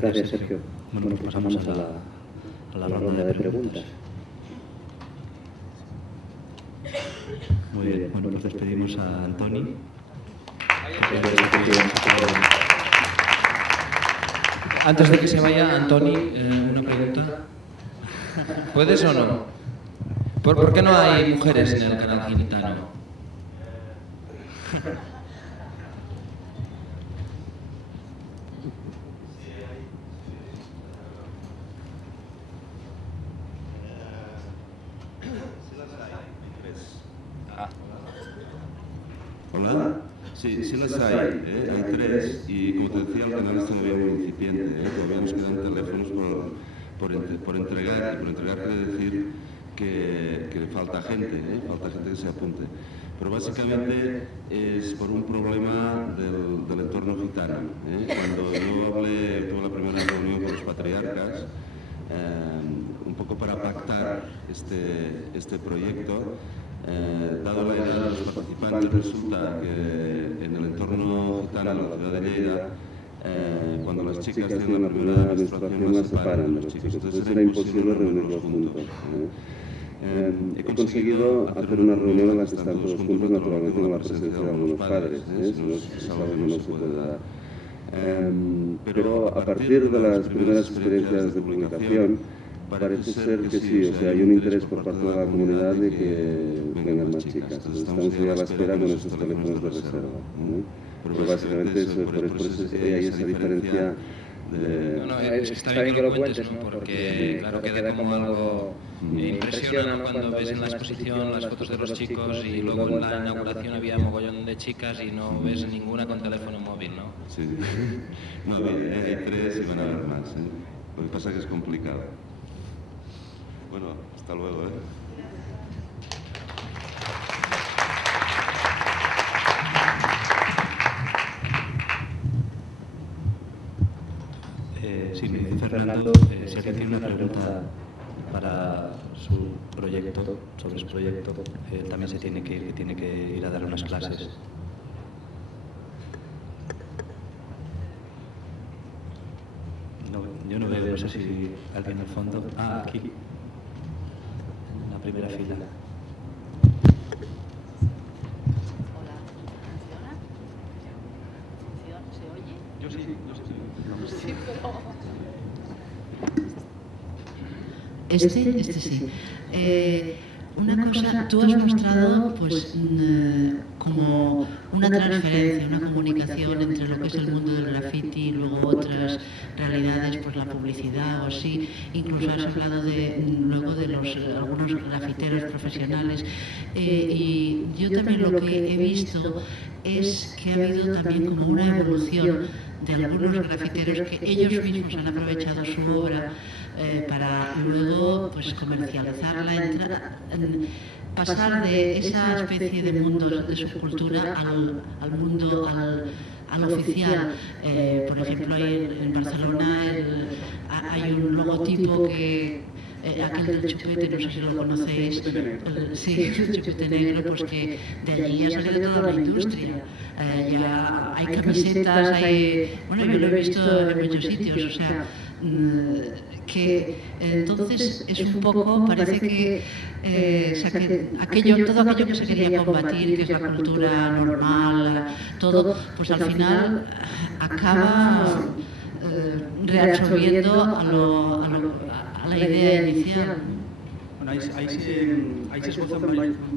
Gracias, Sergio. Bueno, pues pasamos a la ronda de preguntas. Muy bien, bueno, pues despedimos a Antoni. Antes de que se vaya, Antoni, una pregunta. ¿Puedes o no? ¿Por qué no hay mujeres en el canal gitano? Hola. Sí, sí las hay, hay 3 y como te decía el canal está todavía muy incipiente, todavía nos quedan teléfonos por entregar y por entregar quiere decir que falta gente que se apunte. Pero básicamente es por un problema del entorno gitano. Cuando yo tuve la primera reunión con los patriarcas, un poco para pactar este proyecto, dado la edad de los participantes, resulta que en el entorno gitano de la ciudad de Lleida, cuando las chicas tienen la primera menstruación, las separan de los chicos. Entonces era imposible reunirlos juntos. He conseguido hacer una reunión en la que están todos juntos, naturalmente con la presencia de algunos padres, es algo que no se puede dar. Pero a partir de las primeras experiencias de publicación, parece ser que sí, o sea, hay un interés por parte de la comunidad de que vengan más chicas. Entonces, estamos ya a la espera con esos teléfonos de reserva. Pero básicamente por eso hay esa diferencia de... No, está bien que lo cuentes, ¿no? Porque claro, queda como algo... Impresiona, ¿no? Cuando ves en la exposición las fotos de los chicos y luego en la inauguración había mogollón de chicas y no ves ninguna con teléfono móvil, ¿no? Sí. No, hay 3 y van a haber más. Lo que pasa es que es complicado. Bueno, hasta luego, Sí, me dice Fernando, si alguien tiene una pregunta para su proyecto, sobre su proyecto, también se tiene que ir a dar unas clases. No, yo no veo, no sé si alguien al fondo. Ah, aquí. En la primera fila. Hola, ¿funciona? ¿Se oye? Yo sí. Sí, pero... Este sí. Una cosa, tú has mostrado pues como una transferencia, una comunicación entre lo que es el mundo del graffiti y luego otras realidades, pues la publicidad o así. Incluso has hablado luego de algunos grafiteros profesionales. Y yo también lo que he visto es que ha habido también como una evolución de algunos grafiteros que ellos mismos han aprovechado su obra para luego pues comercializarla, pasar de esa especie de mundo de subcultura al mundo, al oficial. Por ejemplo, en Barcelona hay un logotipo que aquel del chupete, no sé si lo conocéis, sí, el chupete negro, pues que de allí ha salido toda la industria. Ya hay camisetas, bueno, yo lo he visto en muchos sitios, o sea, que entonces es un poco, parece que todo aquello que se quería combatir, que es la cultura normal, todo, pues al final acaba reabsorbiendo a la idea inicial. Bueno, ahí se esbozan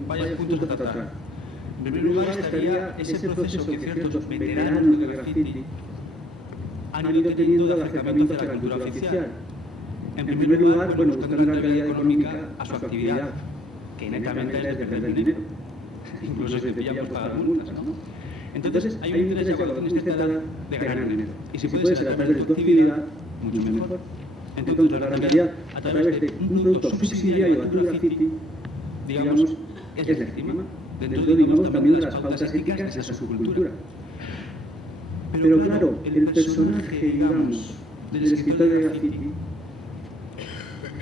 varios puntos de tratar. En primer lugar estaría ese proceso que ciertos veteranos del graffiti han ido teniendo de acercamiento hacia la cultura oficial. En primer lugar, bueno, buscando una calidad económica a su actividad, que netamente es depender del dinero. Incluso se pillan por pagar multas, ¿no? Entonces, hay un interés ya cuando tienes intentada de ganar dinero. Y si puede ser a través de tu actividad, mucho mejor. Entonces, la rentabilidad a través de un producto subsidiario a tu graffiti, digamos, es legítima. Dentro, digamos, también de las pautas éticas de esa subcultura. Pero claro, el personaje, digamos, del escritor de graffiti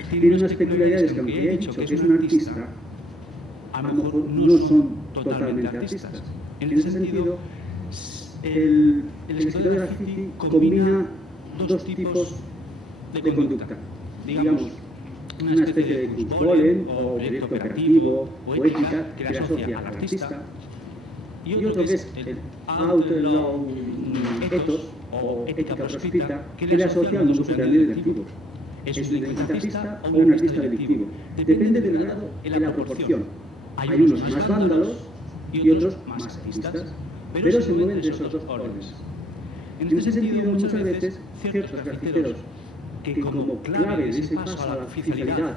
tiene unas peculiaridades que, aunque he dicho que es un artista, a lo mejor no son totalmente artistas. En ese sentido, el escritor de graffiti combina dos tipos de conducta. Digamos, una especie de Kunstpollen o proyecto creativo o ética que le asocia al artista, y otro que es el Outlaw Ethos o ética proscrita que le asocia al mundo social y delictivo. Es un identitarista o un artista delictivo. Depende del grado en la proporción. Hay unos más vándalos y otros más artistas, pero se mueven de esos dos órdenes. En este sentido, muchas veces, ciertos grafiteros que como clave de ese paso a la oficialidad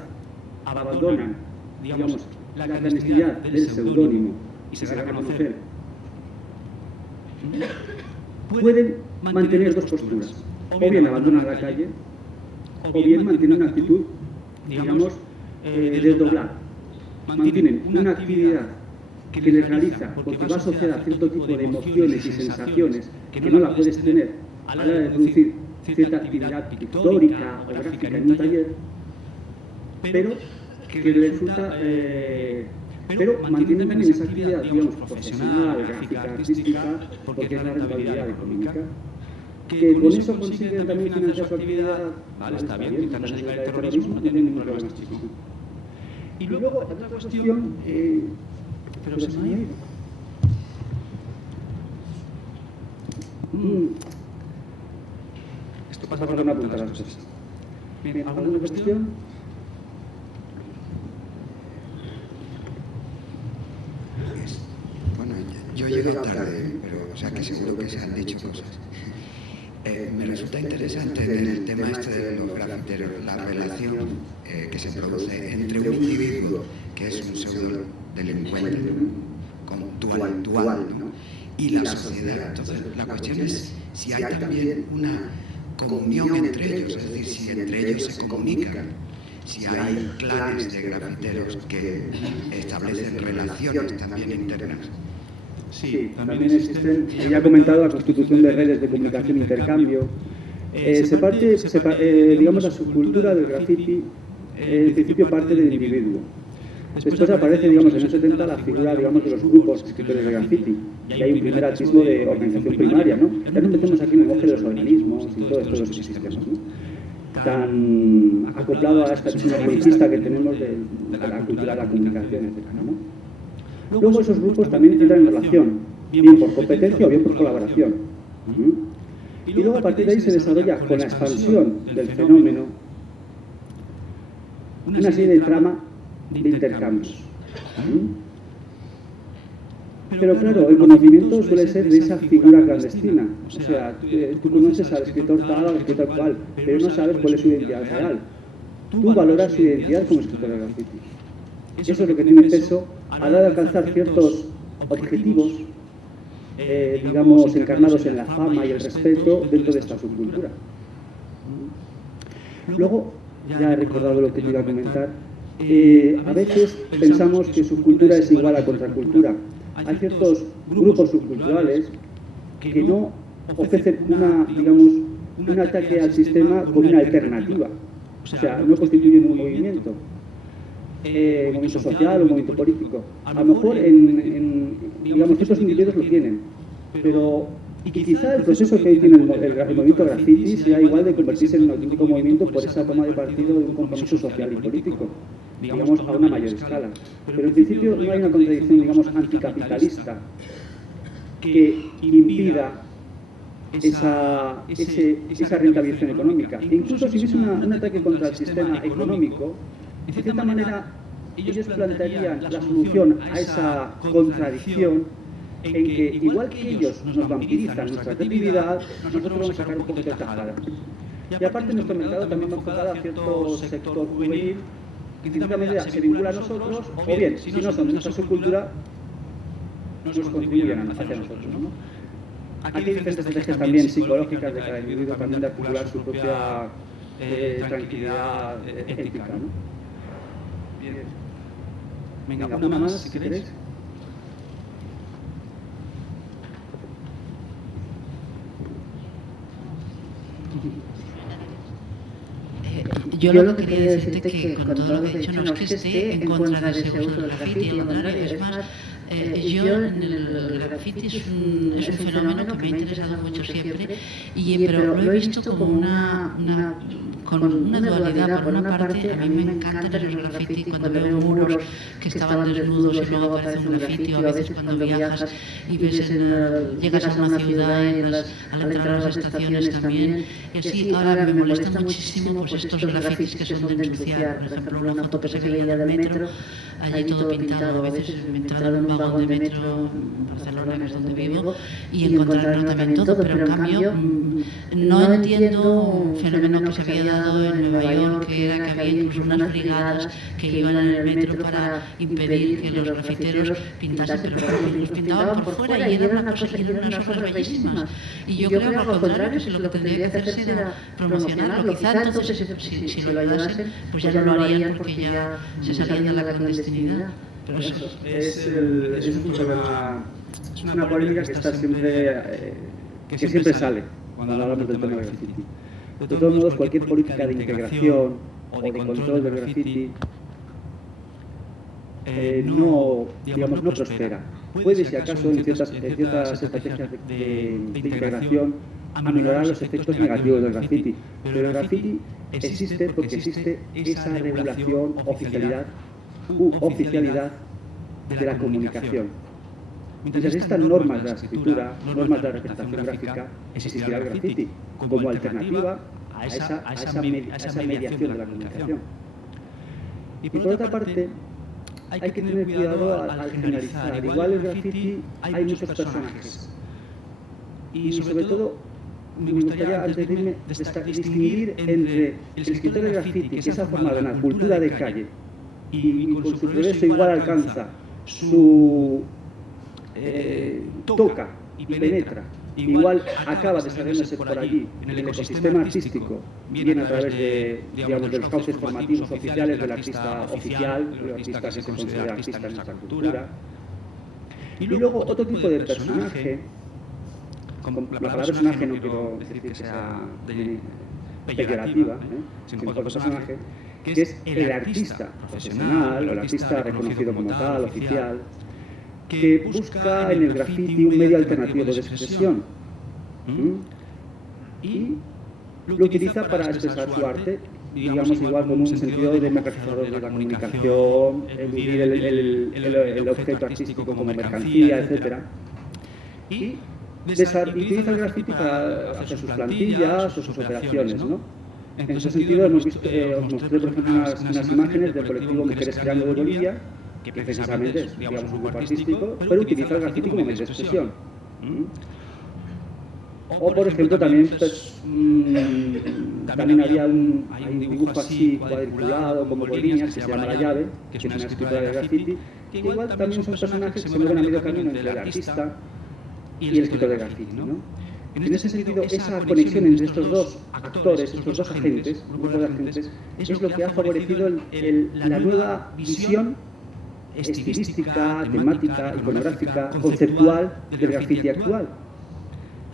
abandonan, digamos, la clandestinidad del seudónimo y se dan a conocer, pueden mantener dos posturas. O bien abandonan la calle, o bien mantienen una actitud, digamos, desdoblada. Mantienen una actividad que les realiza porque va asociada a cierto tipo de emociones y sensaciones que no la puedes tener a la hora de producir cierta actividad pictórica o gráfica en un taller, pero que resulta, pero mantienen también esa actividad, digamos, profesional, gráfica, artística, porque es la rentabilidad económica, que con eso consiguen también financiar su actividad. Vale, está bien, quizás no se dedica al terrorismo, no tiene ningún problema este chico. Y luego, otra cuestión, pero se me ha ido. Esto pasa por no apuntar las cosas. Bien, ¿alguna cuestión? Bueno, yo he llegado tarde, pero o sea que seguro que se han dicho cosas. Me resulta interesante en el tema este de los grafiteros, la relación que se produce entre un individuo que es un pseudo delincuente, dual, ¿no? Y la sociedad. Entonces, la cuestión es si hay también una comunión entre ellos, es decir, si entre ellos se comunican, si hay clanes de grafiteros que establecen relaciones también internas. Sí, también existen, ya he comentado la constitución de redes de comunicación e intercambio. Se parte, digamos, la subcultura del graffiti, en principio parte del individuo. Después aparece, digamos, en los 70 la figura, digamos, de los grupos escritores de graffiti. Y hay un primer atisbo de organización primaria, ¿no? Ya nos metemos aquí en el lenguaje de los organismos y todo esto de los sistemas, ¿no? Tan acoplado a esta visión politista que tenemos de la cultura de la comunicación, etc., ¿no? Luego esos grupos también entran en relación, bien por competencia o bien por colaboración. Y luego a partir de ahí se desarrolla con la expansión del fenómeno una serie de trama de intercambios. Pero claro, el conocimiento suele ser de esa figura clandestina. O sea, tú conoces al escritor tal o al escritor cual, pero no sabes cuál es su identidad real. Tú valoras su identidad como escritor de graffiti. Eso es lo que tiene peso a la hora de alcanzar ciertos objetivos, digamos, encarnados en la fama y el respeto dentro de esta subcultura. Luego, ya he recordado lo que te iba a comentar, a veces pensamos que subcultura es igual a contracultura. Hay ciertos grupos subculturales que no ofrecen un ataque al sistema con una alternativa. O sea, no constituyen un movimiento social o movimiento político. A lo mejor digamos, ciertos individuos lo tienen, pero quizá el proceso que hoy tiene el movimiento graffiti sea igual de convertirse en un auténtico movimiento por esa toma de partido de un compromiso social y político, digamos, a una mayor escala. Pero en principio no hay una contradicción, digamos, anticapitalista que impida esa rentabilización económica. E incluso si hubiese un ataque contra el sistema económico, de cierta manera, ellos plantearían la solución a esa contradicción en que, igual que ellos nos vampirizan nuestra creatividad, nosotros vamos a sacar un poco de tajada. Y aparte, nuestro mercado también va enfocado a cierto sector juvenil que, de cierta manera, se vincula a nosotros, o bien, si no son de nuestra subcultura, nos contribuyen hacia nosotros, ¿no? Aquí hay diferentes estrategias también psicológicas de cada individuo, también de articular su propia tranquilidad ética, ¿no? Bien. Venga, una más, si queréis. Yo lo que quería decirte que con todo lo que he dicho no es que esté en contra de ese uso del graffiti, al contrario, es más, Yo, el graffiti es un fenómeno que me ha interesado mucho siempre, pero lo he visto como con una dualidad. Por una parte, a mí me encantan los graffiti cuando veo muros que estaban desnudos y luego aparece un graffiti, o a veces cuando viajas y llegas a una ciudad al entrar a las estaciones también. Y así ahora me molesta muchísimo pues estos grafitis que son de ensuciar. Por ejemplo, una foto que se veía del metro, allí todo pintado. A veces me he entrado en un vagón de metro en Barcelona, que es donde vivo, y encontrarlo también todo, pero en cambio no entiendo un fenómeno que se había dado en Nueva York, que era que había incluso unas brigadas que iban en el metro para impedir que los grafiteros pintasen, pero los pintaban por fuera y eran unas cosas bellísimas. Y yo creo que al contrario, si lo que tendría que hacerse era promocionarlo. Quizá entonces, si lo ayudasen, pues ya no lo harían porque ya se salían de la clandestinidad. Pero es una polémica que está siempre, que siempre sale cuando hablamos del tema del graffiti. De todos modos, cualquier política de integración o de control del graffiti no prospera. Puede, si acaso, en ciertas estrategias de integración, aminorar los efectos negativos del graffiti. Pero el graffiti existe porque existe esa regulación, oficialidad de la comunicación. Mientras existan normas de la escritura, normas de la representación gráfica, existirá el graffiti como alternativa a esa mediación de la comunicación. Y por otra parte, hay que tener cuidado al generalizar. Igual el graffiti hay muchos personajes. Y sobre todo, me gustaría antes de irme distinguir entre el escritor de graffiti que se ha formado en la cultura de calle y con su progreso igual alcanza toca y penetra, igual acaba desarrollándose por allí en el ecosistema artístico, bien a través de los cauces formativos oficiales del artista oficial, del artista que se considera artista en nuestra cultura. Y luego otro tipo de personaje, la palabra personaje no quiero decir que sea peyorativa, sino otro personaje, que es el artista profesional o el artista reconocido como tal, oficial, que busca en el graffiti un medio alternativo de expresión y lo utiliza para expresar su arte, digamos, igual como un sentido democratizador de la comunicación, eludir el objeto artístico como mercancía, etc. Y utiliza el graffiti para hacer sus plantillas o sus operaciones, ¿no? En ese sentido, os mostré, por ejemplo, unas imágenes del colectivo Mujeres Creando de Bolivia, que precisamente es, digamos, un grupo artístico, pero utiliza el graffiti como medio de expresión. O, por ejemplo, también, también hay un dibujo así cuadriculado, como con líneas, que se llama La Llave, que es una escritora de graffiti, que igual también son personajes que se mueven a medio camino entre el artista y el escritor de graffiti, ¿no? En ese sentido, esa conexión entre estos dos actores, estos dos agentes, grupos de agentes, es lo que ha favorecido la nueva visión estilística, temática, iconográfica, conceptual del graffiti actual,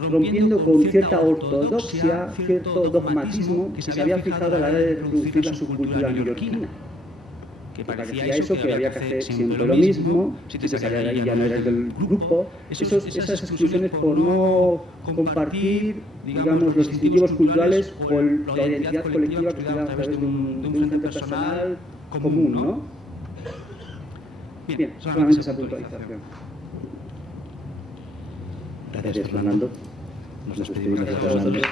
rompiendo con cierta ortodoxia, cierto dogmatismo que se había fijado a la hora de reproducir la subcultura neoyorquina, que parecía eso, que había que hacer siempre lo mismo, si te salías de ahí ya no eres del grupo. Esas exclusiones por no compartir, digamos, los distintivos culturales o la identidad colectiva que se da a través de un agente personal común, ¿no? Bien, solamente esa puntualización. Gracias, Fernando. Nos despedimos de todos vosotros.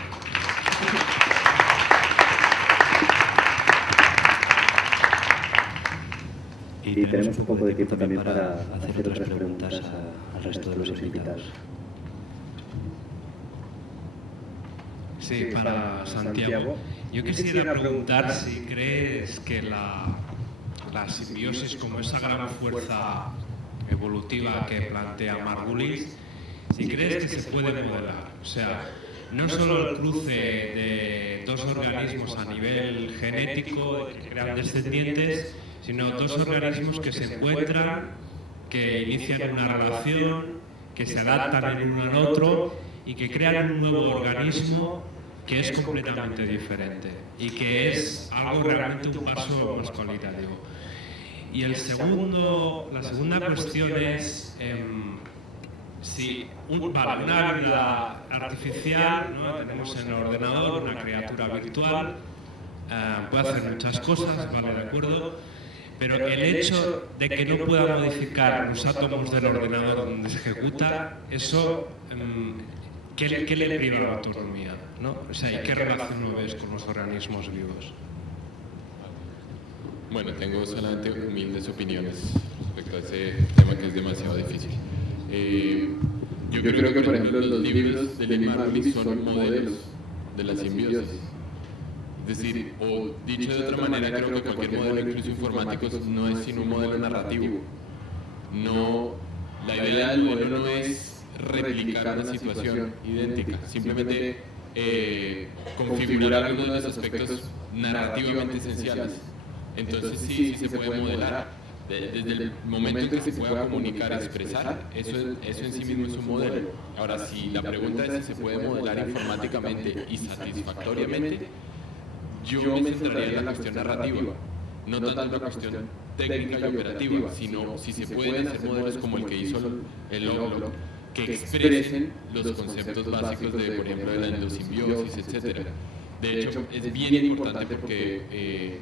Y tenemos un poco de tiempo también para hacer otras preguntas al resto de los invitados. Sí, para Santiago. Yo quisiera preguntar si crees que la simbiosis como esa gran fuerza evolutiva que plantea Margulis, si crees que se puede modelar. O sea, no solo el cruce de dos organismos a nivel genético que crean descendientes, sino dos organismos que se encuentran, que inician una relación, que se adaptan el uno al otro y que crean un nuevo organismo que es completamente diferente y que es algo realmente un paso más cualitativo. Y la segunda cuestión es si una vida artificial, ¿no? Tenemos en el ordenador una criatura virtual, puede hacer muchas cosas, vale, de acuerdo, pero el hecho de que no pueda modificar los átomos del ordenador donde se ejecuta, eso, ¿qué le priva la autonomía, ¿no? O sea, ¿y qué relación lo ves con los organismos vivos? Bueno, tengo solamente humildes opiniones respecto a ese tema que es demasiado difícil. Yo creo que, por ejemplo, los libros de Lynn Margulis son modelos de la simbiosis. Es decir, o dicho de otra manera, creo que cualquier modelo, incluso informático, no es sino un modelo narrativo. No, la idea del modelo no es replicar una situación idéntica, simplemente configurar algunos de los aspectos narrativamente esenciales. Entonces sí se puede modelar. Desde el momento en que se pueda comunicar, expresar, eso en sí mismo es un modelo. Ahora, si la pregunta es si se puede modelar informáticamente y satisfactoriamente, yo me centraría en la cuestión narrativa, no tanto en la cuestión técnica y operativa, sino si se pueden hacer modelos como el que hizo el Lovelock, que expresen los conceptos básicos de, por ejemplo, de la endosimbiosis, etc. De hecho, es bien importante porque,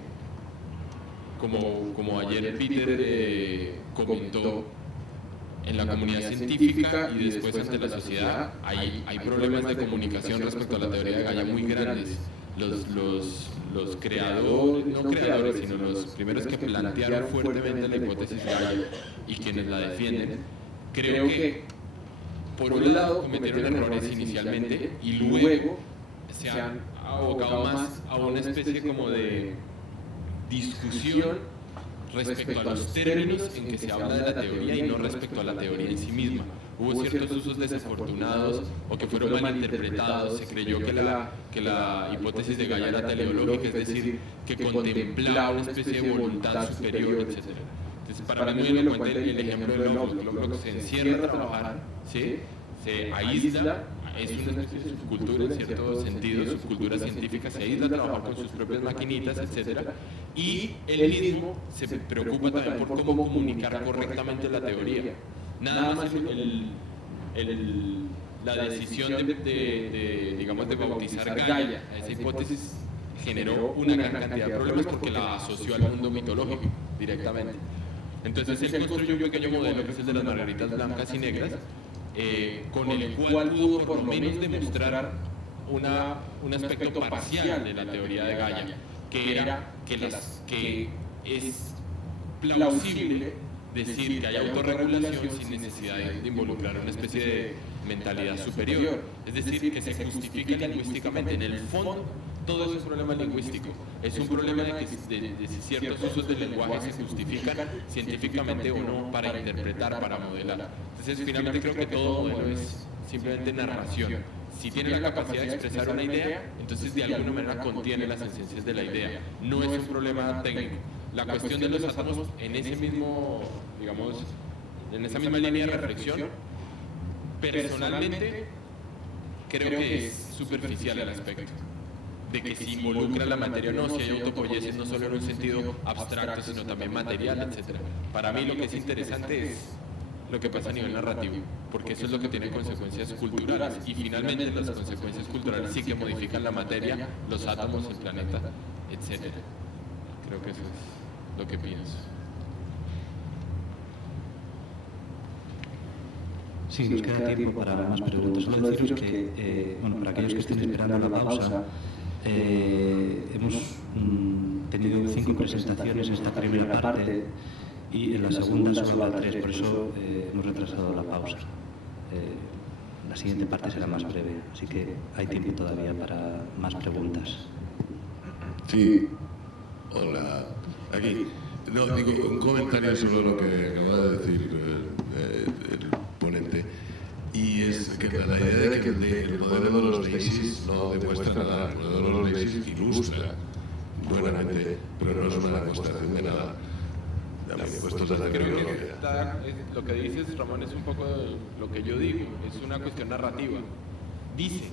como ayer Peter comentó, en la comunidad científica y después ante la sociedad hay problemas de comunicación respecto a la teoría de Gaia muy grandes. Los creadores, no creadores, sino los primeros que plantearon fuertemente la hipótesis Gaia y quienes la defienden, creo que por un lado cometieron errores inicialmente y luego se han abocado más a una especie como de discusión respecto a los términos en que se habla de la teoría y no respecto a la teoría en sí misma. Hubo ciertos usos desafortunados o que fueron malinterpretados. Se creyó que la hipótesis de Gaia era teleológica, es decir, que contemplaba una especie de voluntad superior, etc. Entonces, para mí muy elocuente el ejemplo de Lovelock. Lovelock se encierra a trabajar, ¿sí? Se aísla, es una especie de subcultura en cierto sentido, subcultura científica, se aísla a trabajar con sus propias maquinitas, etc. Y él mismo se preocupa también por cómo comunicar correctamente la teoría. Nada más la decisión de bautizar Gaia a esa hipótesis generó una gran cantidad de problemas porque la asoció al mundo mitológico directamente. Entonces él construyó un pequeño modelo que es el de las margaritas blancas y negras, con el cual pudo por lo menos demostrar un aspecto parcial de la teoría de Gaia, que era que es plausible decir que hay autorregulación sin necesidad de involucrar una especie de mentalidad superior, es decir, que se justifica lingüísticamente. En el fondo, todo es un problema lingüístico, es un problema de si ciertos usos del lenguaje se justifican científicamente o no para interpretar, para modelar. Entonces, finalmente creo que todo modelo es simplemente narración. Si tiene la capacidad de expresar una idea, entonces de alguna manera contiene las esencias de la idea. No es un problema técnico. La cuestión de los átomos en ese mismo, digamos, en esa misma línea de reflexión, personalmente creo que es superficial el aspecto de que si involucra la materia o no, si hay autopoiesis no solo en un sentido abstracto, sino también material, etc. Para mí lo que es interesante es lo que pasa a nivel narrativo, porque eso es lo que tiene consecuencias culturales y finalmente las consecuencias culturales sí que modifican la materia, los átomos, el planeta, etc. Creo que eso es lo que pienso. Sí, nos queda tiempo para más preguntas. Solo deciros que, para aquellos que estén esperando la pausa, hemos tenido 5 presentaciones en esta primera parte y en la segunda solo 3, por eso hemos retrasado la pausa. La siguiente parte será más breve, así que hay tiempo todavía para más preguntas. Sí, hola, aquí. No, digo, un comentario sobre lo que acaba de decir el ponente, y es que la idea de que el modelo de los LACES no demuestra nada, el modelo de los LACES ilustra buenamente, pero no es una demostración de nada. Lo que dices, Ramón, es un poco lo que yo digo, es una cuestión narrativa. Dice,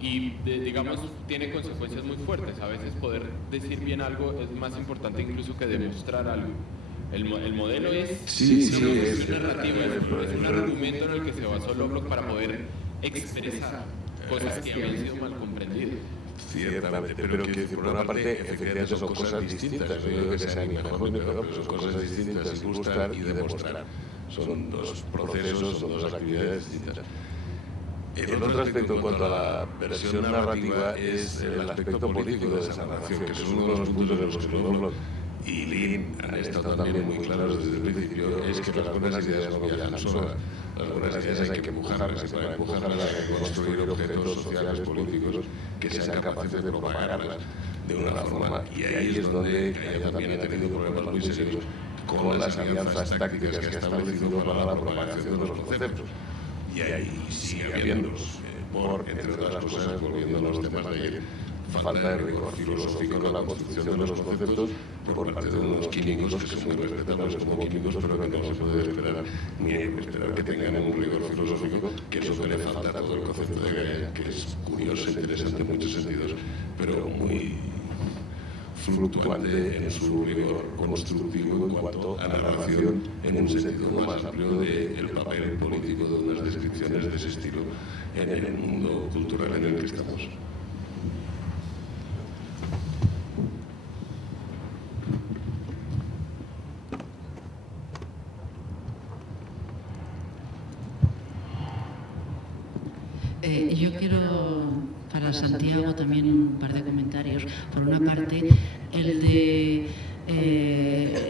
y digamos, tiene consecuencias muy fuertes. A veces poder decir bien algo es más importante incluso que demostrar algo. El modelo es Sí, una es construcción narrativa, es un argumento en el que se basó Lovelock para poder expresar cosas que habían sido mal comprendidas. Ciertamente, pero que por una parte efectivamente son cosas distintas, no digo que sean ni mejor ni peor, pero son cosas distintas, ilustrar y demostrar. Son dos procesos, son dos actividades distintas. El otro aspecto en cuanto a la versión narrativa es el aspecto político de esa narración, que es uno de los puntos en los que Lovelock y Lynn han estado también muy claros desde el principio, es que las buenas ideas no viajan solas. Las buenas ideas hay que empujarlas, y para empujarlas hay que construir objetos sociales, políticos, que sean capaces de propagarlas de una forma. Y ahí es donde Gaia también ha tenido problemas muy serios con las alianzas tácticas que ha establecido para la propagación de los conceptos. Y ahí sigue habiéndolos, por, entre otras las cosas, volviendo a los temas de ayer, falta de rigor filosófico en la construcción de los conceptos por parte de unos químicos que son muy respetables como químicos, pero que no se puede esperar ni esperar que tengan un rigor filosófico, que eso le falta a todo el concepto de Gaia, que es curioso, interesante en muchos sentidos, pero muy fluctuante en su rigor constructivo en cuanto a la narración en un sentido más amplio del papel político de unas descripciones de ese estilo en el mundo cultural en el que estamos. Yo quiero para Santiago también un par de comentarios. Por una parte, el de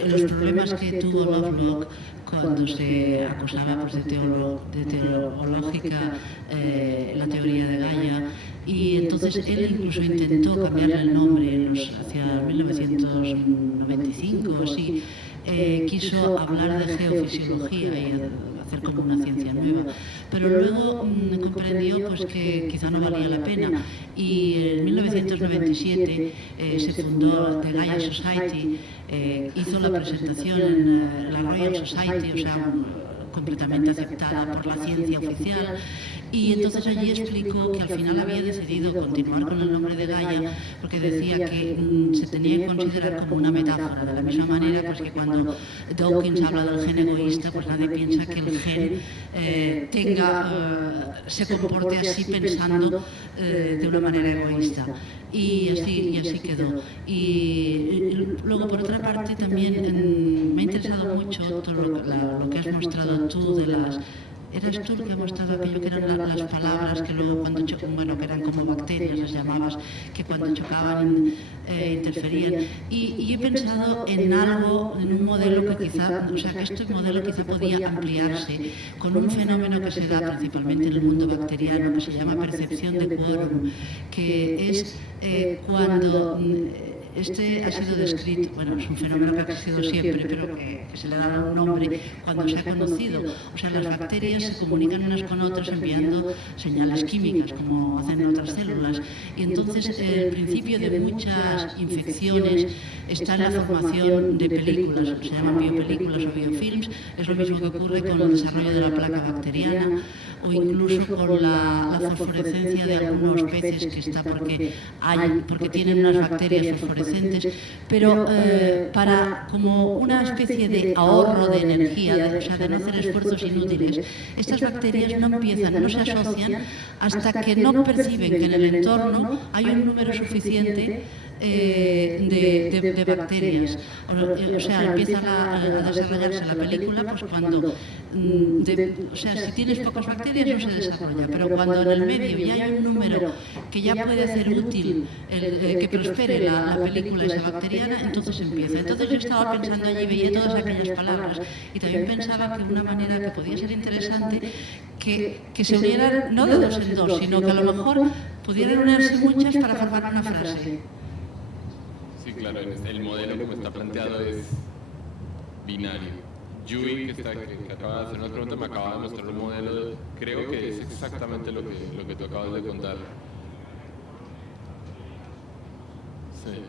los problemas que tuvo Lovelock cuando se acusaba pues, de teológica la teoría de Gaia, y entonces él incluso intentó cambiarle el nombre hacia 1995 o así. Quiso hablar de geofisiología y hacer como una ciencia nueva, pero luego comprendió pues, que quizá no valía la pena, y en 1997 se fundó The Gaia Society, hizo la presentación en la Royal Society, o sea, completamente aceptada por la ciencia oficial, y entonces allí explicó que al final había decidido continuar con el nombre de Gaia porque decía que se tenía que considerar como una metáfora, de la misma manera pues, que cuando Dawkins habla del gen egoísta, pues nadie piensa que el gen se comporte así pensando de una manera egoísta. Y así quedó. Y luego, por otra parte, también me ha interesado mucho todo lo que has mostrado tú de las... Eras tú el que ha mostrado aquello que eran las palabras que luego cuando chocaban, que eran como bacterias, las llamabas, que cuando chocaban interferían. Y yo he pensado en algo, en un modelo que quizá, o sea, que este modelo quizá podía ampliarse con un fenómeno que se da principalmente en el mundo bacteriano, que se llama percepción de quórum, que es cuando... Este ha sido descrito, bueno, es un fenómeno que ha existido siempre, pero que se le ha dado un nombre cuando se ha conocido. O sea, las bacterias se comunican unas con otras enviando señales químicas, como hacen otras células. Y entonces el principio de muchas infecciones está en la formación de películas, se llaman biopelículas o biofilms. Es lo mismo que ocurre con el desarrollo de la placa bacteriana, o incluso con la fosforescencia de algunos peces, que está porque tienen unas bacterias fosforescentes, pero para como una especie de ahorro de energía, o sea, de no hacer esfuerzos inútiles, estas bacterias no se asocian hasta que no perciben que en el entorno hay un número suficiente de bacterias. O sea, empieza a desarrollarse la película pues cuando, o sea, si tienes pocas bacterias no se desarrolla, pero cuando en el medio ya hay un número que ya puede hacer útil que prospere la película esa bacteriana, entonces empieza. Entonces yo estaba pensando allí, veía todas aquellas palabras y también pensaba que una manera que podía ser interesante que se unieran no de dos en dos, sino que a lo mejor pudieran unirse muchas para formar una frase. Sí, claro, el modelo como está planteado es binario. Yui, que acaba de hacer una pregunta, me acaba de mostrar un modelo, creo que es exactamente lo que tú acabas de contar. Sí.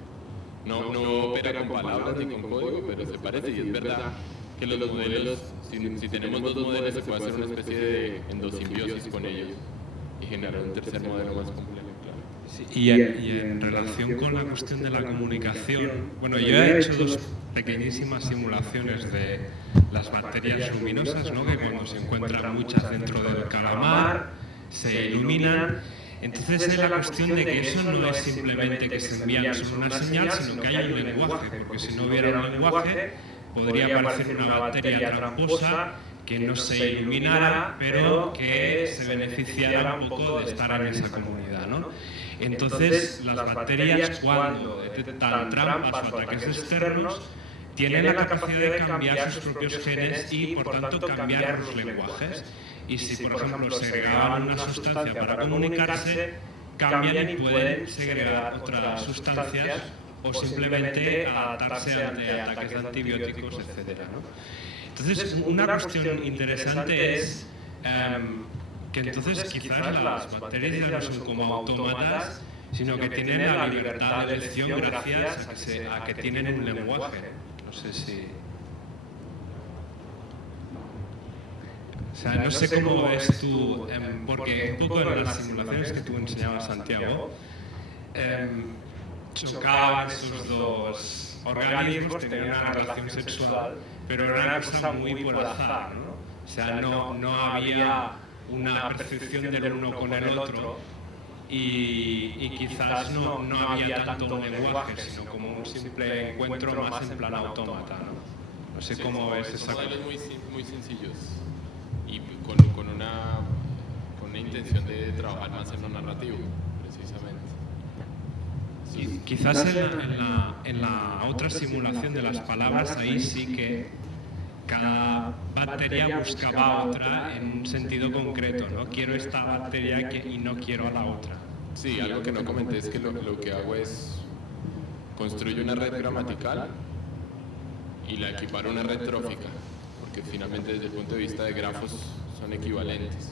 No opera con palabras ni con código, pero se parece, y es verdad que los modelos, si tenemos dos modelos, se puede hacer una especie de endosimbiosis con ellos y generar un tercer modelo más complejo. Y en relación con la cuestión de la comunicación, bueno, yo he hecho 2 pequeñísimas simulaciones de las bacterias luminosas, ¿no? Que cuando se encuentran muchas dentro del calamar, se iluminan. Entonces es la cuestión de que eso no es simplemente que se envían solo una señal, sino que hay un lenguaje, porque si no hubiera un lenguaje, podría aparecer una bacteria tramposa que no se iluminara, pero que se beneficiara un poco de estar en esa comunidad, ¿no? Entonces, las bacterias, cuando detectan trampas o ataques externos, tienen la capacidad de cambiar sus propios genes y, por tanto, cambiar los lenguajes. Y si, por ejemplo, segregaban una sustancia para comunicarse, cambian y pueden segregar otras sustancias o simplemente adaptarse ante ataques de antibióticos, etc., ¿no? Entonces, una cuestión interesante es que entonces quizás las bacterias ya no son como autómatas, sino que tienen la libertad de elección gracias a que tienen un lenguaje. No sé si... O sea, no sé cómo ves tú, porque un poco en las simulaciones que tú enseñabas, Santiago, chocaban esos 2 organismos, tenían una relación sexual, pero era una cosa muy por azar, ¿no? O sea, no había una percepción del uno con el otro y quizás no había tanto un lenguaje, sino como un simple encuentro más en plan autómata, ¿no? No sé cómo ves esa cosa. Muy sencillos y con una intención de trabajar más en lo narrativo, precisamente. Y quizás en la otra simulación de las palabras, ahí sí que cada bacteria buscaba otra en un sentido concreto, ¿no? Quiero esta bacteria y no quiero a la otra. Sí, algo que no comenté es que lo que hago es construyo una red gramatical y la equiparo a una red trófica, porque finalmente desde el punto de vista de grafos son equivalentes.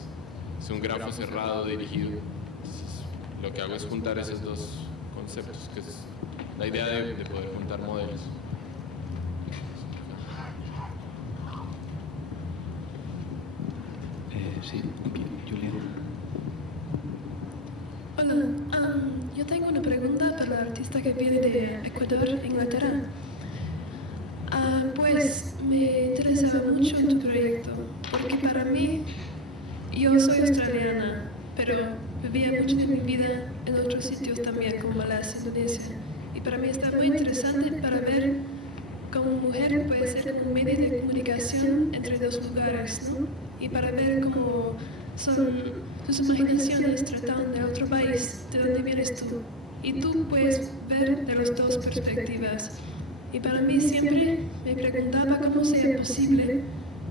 Es un grafo cerrado, dirigido. Entonces, lo que hago es juntar esos 2 conceptos, que es la idea de poder juntar modelos. Sí, Julia. Hola, yo tengo una pregunta para el artista que viene de Ecuador, Inglaterra. Pues me interesaba mucho tu proyecto, porque para mí, yo soy australiana, pero vivía mucho de mi vida en otros sitios también, como Malasia, Indonesia. Y para mí está muy interesante para ver cómo mujer puede ser un medio de comunicación entre 2 lugares, ¿no? Y para ver cómo son tus imaginaciones tratando de otro país, de donde vienes tú. Y tú puedes ver de las 2 perspectivas. Y para mí siempre me preguntaba cómo sería posible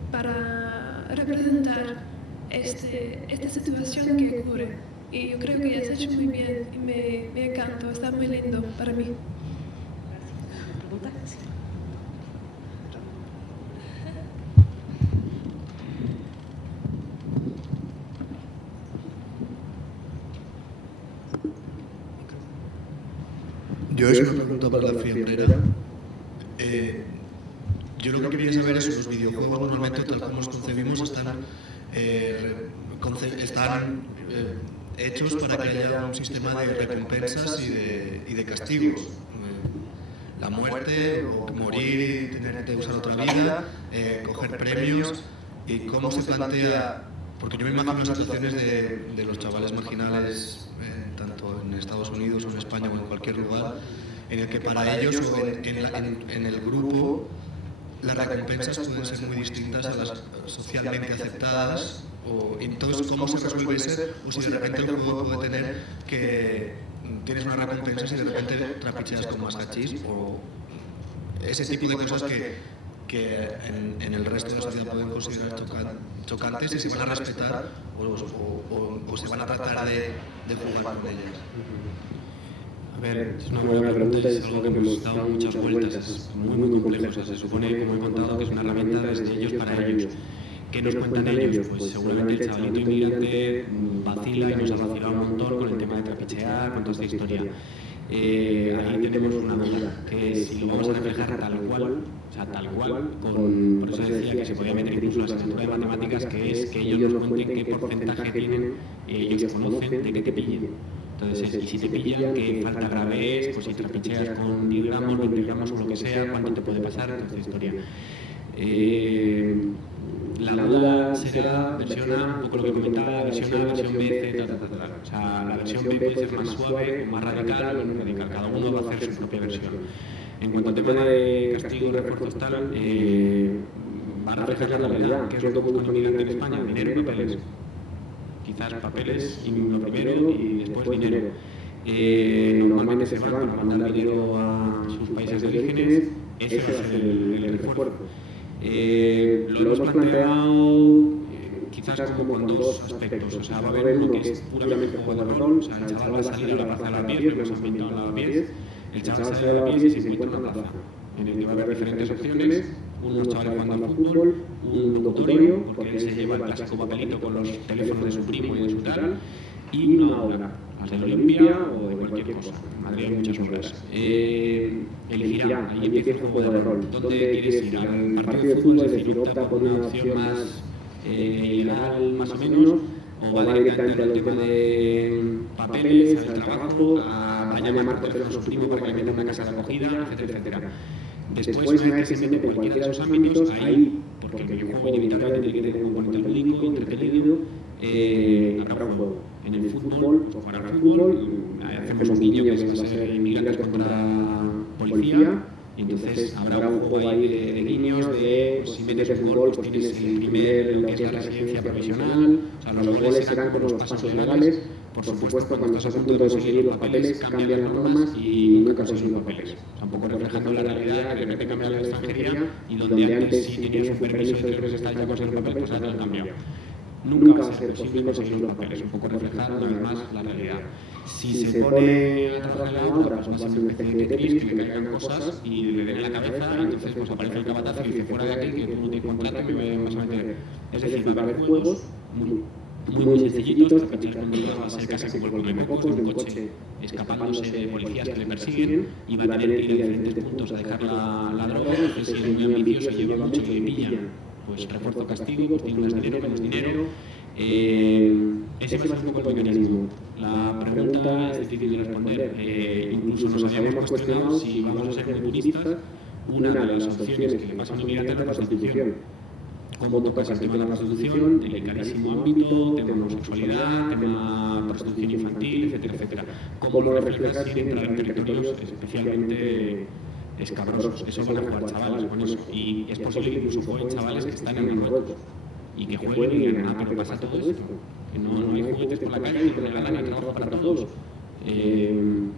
para representar esta situación que ocurre. Y yo creo que has hecho muy bien y me encanta, está muy lindo para mí. Yo es una pregunta para la fiambrera. Yo lo que quería saber es si los videojuegos normalmente, tal como los concebimos, están hechos para que haya un sistema de recompensas y de castigos. La muerte, o morir y tener que usar otra vida, coger premios, y cómo se plantea, porque yo me imagino las situaciones de los chavales marginales, tanto en Estados Unidos o en España o en cualquier lugar, en el que para ellos o en el grupo las recompensas pueden ser muy distintas a las socialmente aceptadas. Entonces, ¿cómo se resuelve ese? O si de repente el juego puede tener que tienes unas recompensas y de repente trapicheas con más hachís, o ese tipo de cosas que en el resto de la sociedad pueden considerar chocantes, y se van a respetar o se van a tratar de jugar con ellas. A ver, es una buena pregunta y es algo que hemos dado muchas vueltas, es muy complejo. O sea, se supone, como he contado, que es una herramienta desde ellos para ellos. ¿Qué nos cuentan ellos? Pues seguramente el chavalito inmigrante vacila y nos ha vacilado un montón con el tema de trapichear, con toda esta historia. Ahí tenemos una duda, que si lo vamos a reflejar tal cual, o sea, tal cual, por eso decía que se podía meter incluso la asignatura de matemáticas, que es que ellos nos cuenten qué porcentaje tienen, ellos conocen de que te pillen. Entonces, y si te pillan que falta grave es, pues si trapicheas con 10 gramos, 20 gramos o lo que sea, ¿cuánto te puede pasar? Entonces, historia. La duda será versión A, un poco lo que comentaba, versión A, versión B, C, O sea, la versión B puede ser más suave, más radical o menos radical. Cada uno va a hacer su propia versión. En cuanto al tema de castigo, refuerzos, tal, van a reflejar la realidad. ¿Qué es lo que busca un migrante en España? Dinero y papeles. Quizás papeles lo primero y después dinero. Normalmente se van para mandar dinero a sus países de orígenes, ese va a ser el refuerzo. Lo hemos planteado quizás como con dos aspectos. O sea, va a haber uno que es puramente juego de rol, o sea, el chaval va a salir a la plaza a las 10, lo hemos ambientado a las 10, el chaval sale a las 10 y se encuentra en una plaza, en el que va a haber diferentes opciones, unos chavales jugando al fútbol, un locutorio, porque él se lleva el clásico papelito con los teléfonos de su primo y de su tal, y una obra, de la Olimpia o de cualquier cosa. En Madrid hay muchas obras. Elegirá, ahí empieza el juego de rol. ¿Dónde quieres ir? ¿Al partido de fútbol? Es decir, opta por una opción más legal, más o menos, o va directamente al tema de papeles, al trabajo, a llamar por teléfono a su primo para que le den una casa de acogida, etcétera, etcétera. Después, una vez que se mete en cualquiera de esos ámbitos, ahí, porque el videojuego inevitablemente tiene que tener un componente lúdico, entretenido, habrá un juego. En el fútbol, pues jugar al fútbol, hacemos un guiño que va a ser inmigrantes contra policía, y entonces habrá un juego ahí de guiños, de pues, si metes un gol, pues tienes el primer, lo que es la residencia provisional, o sea, los goles serán como los pasos legales. Por supuesto, cuando estás a punto de conseguir los papeles, cambian las normas y nunca consigues los papeles. Tampoco reflejando la realidad que de repente cambia la extranjería y donde antes si tenías un permiso de 3 estados ya conseguir los papeles, pues ahora han cambiado. Nunca va a ser posible conseguir los papeles, un poco reflejar una vez más la realidad. Si se pone a trabajar en la obra, pues va a ser una especie de Tetris, que le caigan cosas y le den en la cabeza, y entonces pues aparece el cabatazo y dice fuera de aquí, que tú no tienes contrato y me vas a meter. Es decir, va a haber juegos muy sencillitos, que va a ser casi como el Comecocos, de un coche escapándose de policías que le persiguen y va a tener que ir a diferentes puntos a dejar la droga, entonces si es muy ambicioso y lleva mucho y le pillan, pues refuerzo castigo, pues tiene más dinero, menos dinero. Ese va a ser un poco el mecanismo. La pregunta es difícil de responder. Incluso nos habíamos cuestionado si vamos a ser muy puristas. Una de las opciones que le pasa a un inmigrante es la prostitución. Cómo tocas el tema de la prostitución, delicadísimo ámbito, tema homosexualidad, tema prostitución infantil, etcétera, etcétera. Cómo lo reflejas sin entrar en territorios especialmente escabrosos. Eso van a jugar chavales con eso. Y es posible que incluso jueguen chavales que están en Marruecos y que jueguen y digan, pero pasa todo esto. Que no hay juguetes por la calle y que regalan el trabajo para todos. El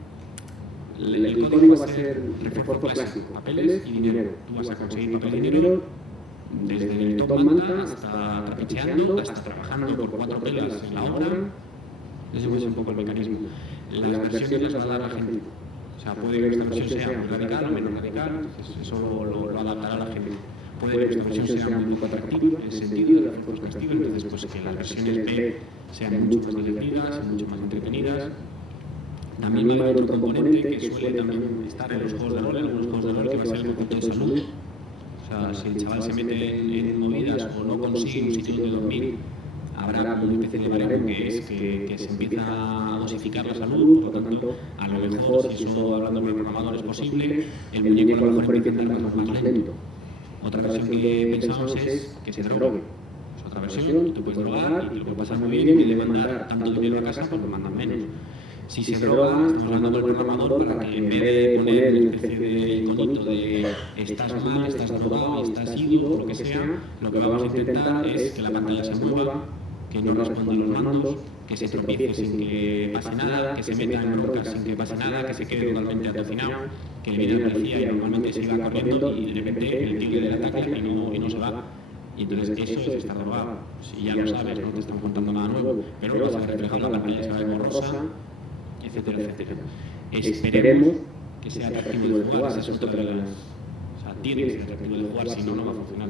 código va a ser refuerzo clásico, papeles y dinero. Tú vas a conseguir papel y dinero desde el top manta hasta trapicheando, hasta trabajando por 4 pelas en la obra. Ese es un poco el mecanismo. Las versiones las va a dar la gente. O sea, puede que esta versión sea muy radical o menos radical, eso lo adaptará la gente. Puede que esta versión sea muy poco atractiva, en el sentido de refuerzo castigo, entonces pues que las versiones B sean mucho más divertidas, mucho más entretenidas. También va a haber otro componente que suele también estar en los juegos de rol, en algunos juegos de rol, que va a ser el componente de salud. O sea, si el chaval se mete en movidas o no consigue un sitio donde dormir, habrá una especie de baremo que es que se empieza a dosificar la salud, por lo tanto, a lo mejor, si eso hablando con el programador es posible, el muñeco a lo mejor empieza a andar más lento. Otra versión que pensamos es que se drogue. Es otra versión, tú puedes drogar y te lo puedes pasar muy bien y le mandar tanto dinero a casa, pues lo mandan menos. Si se droga, estamos hablando con el programador para que en vez de poner una especie de iconito de estás mal, estás drogado, estás ido, lo que sea, lo que vamos a intentar es que la pantalla se mueva, que no respondan los mandos, que se tropiece sin que pase nada, que se meta en broncas sin que pase nada, que se quede totalmente atocinado, que le viene la policía y normalmente se va corriendo y de repente el tigre le ataca y no se va. Y entonces eso es estar drogado. Si ya lo sabes, no te están contando nada nuevo, pero lo vas a reflejar en la pantalla, se va a ver borrosa, etcétera, etcétera. Esperemos que sea atractivo de jugar, eso es otra de las... O sea, tiene que ser atractivo de jugar, si no, no va a funcionar.